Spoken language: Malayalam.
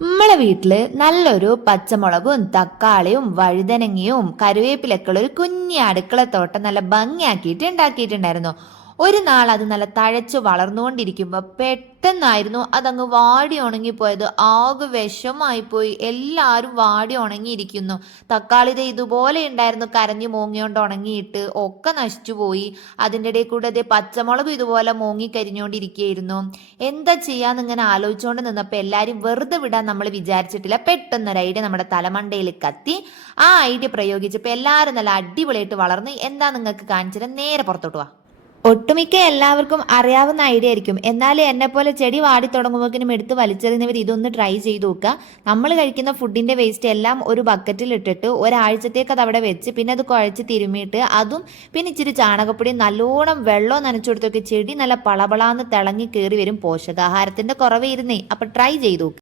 നമ്മളെ വീട്ടില് നല്ലൊരു പച്ചമുളകും തക്കാളിയും വഴുതനങ്ങയും കറിവേപ്പിലൊക്കെ ഉള്ള ഒരു കുഞ്ഞി അടുക്കളത്തോട്ടം നല്ല ഭംഗിയാക്കിയിട്ട് ഉണ്ടാക്കിയിട്ടുണ്ടായിരുന്നു. ഒരു നാൾ അത് നല്ല തഴച്ചു വളർന്നുകൊണ്ടിരിക്കുമ്പോ പെട്ടെന്നായിരുന്നു അതങ്ങ് വാടി ഉണങ്ങിപ്പോയത്. ആകെ വിഷമായി പോയി. എല്ലാരും വാടി ഉണങ്ങിയിരിക്കുന്നു. തക്കാളി ദേ ഇതുപോലെ ഉണ്ടായിരുന്നു, കരഞ്ഞു മോങ്ങിയോണ്ട് ഉണങ്ങിയിട്ട് ഒക്കെ നശിച്ചുപോയി. അതിൻ്റെ ഇടയിൽ കൂടെ അതേ പച്ചമുളക് ഇതുപോലെ മോങ്ങി കരിഞ്ഞോണ്ടിരിക്കുകയായിരുന്നു. എന്താ ചെയ്യാന്ന് ഇങ്ങനെ ആലോചിച്ചുകൊണ്ട് നിന്നപ്പോൾ എല്ലാരും വെറുതെ വിടാൻ നമ്മൾ വിചാരിച്ചിട്ടില്ല. പെട്ടെന്നൊരു ഐഡിയ നമ്മുടെ തലമണ്ടയിൽ കത്തി. ആ ഐഡിയ പ്രയോഗിച്ചപ്പോൾ എല്ലാവരും നല്ല അടിപൊളിയായിട്ട് വളർന്ന്. എന്താ നിങ്ങൾക്ക് കാണിച്ചിട്ട് നേരെ പുറത്തോട്ട് വാ. ഒട്ടുമിക്ക എല്ലാവർക്കും അറിയാവുന്ന ഐഡിയ ആയിരിക്കും. എന്നാലും എന്നെ പോലെ ചെടി വാടി തുടങ്ങുമ്പോഴേക്കും എടുത്ത് വലിച്ചെറിയുന്നവർ ഇതൊന്ന് ട്രൈ ചെയ്ത് നോക്കുക. നമ്മൾ കഴിക്കുന്ന ഫുഡിന്റെ വേസ്റ്റ് എല്ലാം ഒരു ബക്കറ്റിൽ ഇട്ടിട്ട് ഒരാഴ്ചത്തേക്ക് അത് അവിടെ വെച്ച് പിന്നെ അത് കുഴച്ച് തിരുമിയിട്ട് അതും പിന്നെ ഇച്ചിരി ചാണകപ്പൊടി നല്ലോണം വെള്ളം നനച്ചു കൊടുത്തൊക്കെ ചെടി നല്ല പളപളാന്ന് തിളങ്ങി കയറി വരും. പോഷകാഹാരത്തിന്റെ കുറവേ ഇരുന്നേ. അപ്പൊ ട്രൈ ചെയ്തു നോക്കുക.